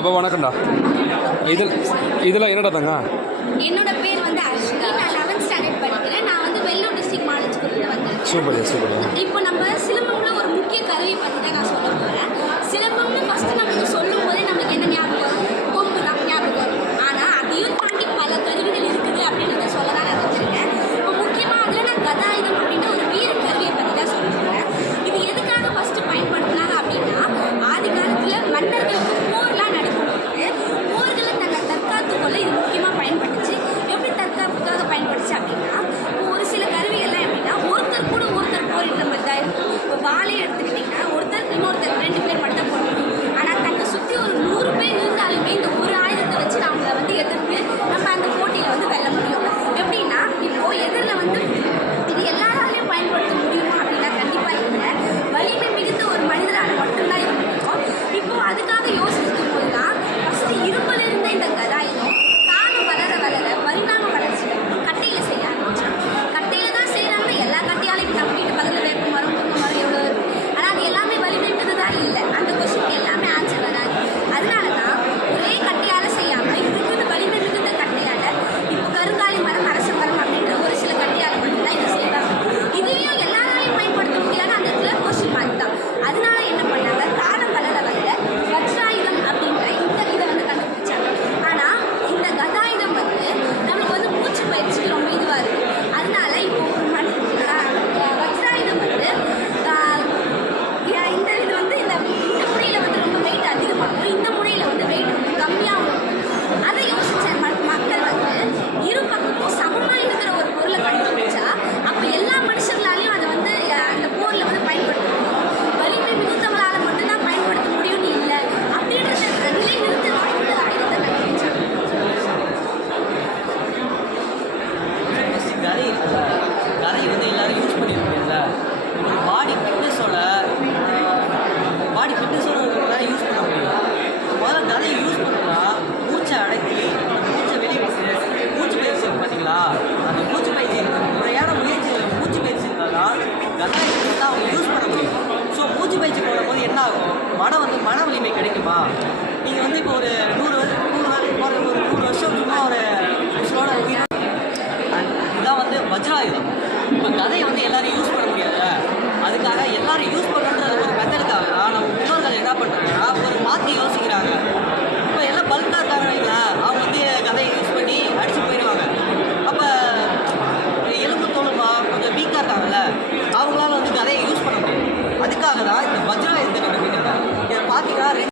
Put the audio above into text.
அப்போ வணக்கம்டா. இதெல்லாம் என்னடா தங்க? என்னோட பேர் வந்து அஸ்வினி. நான் 11th ஸ்டாண்டர்ட் படிக்கிறேன். நான் வந்து வெள்ளூர் டிஸ்ட்ரிக்ட் மாடல் ஸ்கூலில் வந்து. சூப்பர். இப்போ நம்ம சிலம்பம்ல ஒரு முக்கிய கருவி பற்றி தான் நான் சொல்ல போகிறேன். சிலம்பம்னு ஃபஸ்ட்டு நமக்கு சொல்லும் போதே நமக்கு என்ன ஞாபகம் வரும்? கொம்பு தான் ஞாபகம் வரும். ஆனால் அதையும் தாண்டி பல கருவிகள் இருக்குது அப்படின்றத சொல்ல தான் நான் வச்சுருக்கேன். இப்போ முக்கியமாக அதில் நான் கதாயுதம் அப்படின்ற ஒரு வீர கருவியை பற்றி தான் சொல்ல போகிறேன். இது எதுக்காக ஃபஸ்ட்டு பயன்படுத்தினாங்க அப்படின்னா, ஆதி காலத்தில் மன்னர்களுக்கு போர்லாம் நடக்கும்போது போர்களை தன்னை தற்காத்து கொள்ள இது முக்கியமாக பயன்பட்டுச்சு. எப்படி தற்காப்புக்காக பயன்பட்டுச்சு அப்படின்னா, ஒரு சில கருவிகள்லாம் எப்படின்னா ஒருத்தர் கூட ஒருத்தர் போரிடுற மாதிரி தான் இருக்கும். இப்போ வாழை எடுத்துக்கிட்டிங்கன்னா ஒருத்தர் இன்னொருத்தர் 2 பேர் மட்டும் தான் போட முடியும். ஆனால் தன்னை சுற்றி ஒரு 100 பேர் இருந்தாலுமே இந்த ஒரு ஆயுதத்தை வச்சு அவங்கள வந்து எதிர்த்து நம்ம அந்த போட்டியில் வந்து வெல்ல முடியும். எப்படின்னா இப்போ எதிரில் வந்து இது எல்லாராலையும் பயன்படுத்த முடியுமா அப்படின்னா கண்டிப்பாக இல்லை. வலிமை மிகுந்த ஒரு மனிதரால் மட்டும்தான் இது முடியும். இப்போ அதுக்காக யோசிக்கும் போது தான் ஃபஸ்ட்டு இரும்புல இருந்த இந்த கதாயுதம் காலம் வளர பரிணாம வளர்ச்சியில் கட்டையில் செய்ய ஆரம்பிச்சாங்க. கட்டையில் தான் செய்கிறாங்க. எல்லா கட்டையாலையும் தப்பிட்டு பக்கத்தில் வேப்ப மரம் குங்க மரம் எவ்வளோ இருக்கும். ஆனால் அது எல்லாமே வலிமை மிகுந்ததாக இல்லை. அந்த கொஸ்டின் எல்லாமே ஆன்சர் வராது. அதனால தான் ஒரே கட்டையால் செய்யாமல் இதுக்குன்னு வலிமை மிகுந்த கட்டையால் இப்போ கருங்காலி மரம் அரச மரம் அப்படின்ற ஒரு சில கட்டையால் மட்டும்தான் இதை செய்வாங்க. இதையும் எல்லாராலையும் பயன்படுத்த முடியாது. அந்த இடத்துல கொஸ்டின் மார்க் தான். அதனால என்ன பண்ணாங்க, காலம் வளர வஜ்ராயுதம் அப்படின்ற இதை வந்து கண்டுபிடிச்சாங்க. ஆனால் இந்த கதாயுதம் வந்து நம்மளுக்கு வந்து மூச்சு பயிற்சிக்கு ரொம்ப இதுவாக இருக்குது. அதனால இப்போ ஒரு வஜ்ராயுதம் வந்து இந்த இது வந்து இந்த முறையில் வந்து ரொம்ப வெயிட் அதிகமாகும். இந்த முறையில் வந்து வெயிட் வந்து கம்மியாகும். அதை யோசிச்ச மக்கள் வந்து இரு பக்கமும் சமமாக இருக்கிற ஒரு பொருளை கண்டுபிடிச்சா அப்போ எல்லா மனுஷங்களாலையும் அதை வந்து அந்த போரில் வந்து பயன்படுத்த முடியும். வலிமை மிகுந்தவங்களால் மட்டும்தான் பயன்படுத்த முடியும்னு இல்லை அப்படின்றத நிலை நிறுத்த இந்த ஆயுதத்தை கண்டுபிடிச்சாங்க. கதை வந்து எல்லாரும் யூஸ் பண்ணியிருக்கீங்கல்ல, ஒரு பாடி ஃபிட்னஸோட யூஸ் பண்ண முடியும். முதல்ல கதையை யூஸ் பண்ணணும்னா மூச்சை அடக்கி அந்த மூச்சை வெளியே விட்டு மூச்சு பயிற்சி பார்த்தீங்களா, அந்த மூச்சு பயிற்சி முறையான முயற்சி மூச்சு பயிற்சி இருந்தால் தான் கதாயுதத்தை வந்து அவங்க யூஸ் பண்ண முடியும். ஸோ மூச்சு பயிற்சி போடும்போது என்ன ஆகும், மன வலிமை கிடைக்குமா? நீங்கள் வந்து இப்போ ஒரு 100 வருஷம் சும்மா ஒரு உங்களோட இதுதான் வந்து வஜ்ராயுதம். இப்போ கதையை வந்து எல்லாரும் யூஸ் பண்ண முடியாது. அதுக்காக எல்லாரும் யூஸ் பண்ணுறது ஒரு மெத்தடுக்காக தான் நம்ம முன்னோர்கள் என்ன பண்ணுறாங்கன்னா ஒரு மாற்றி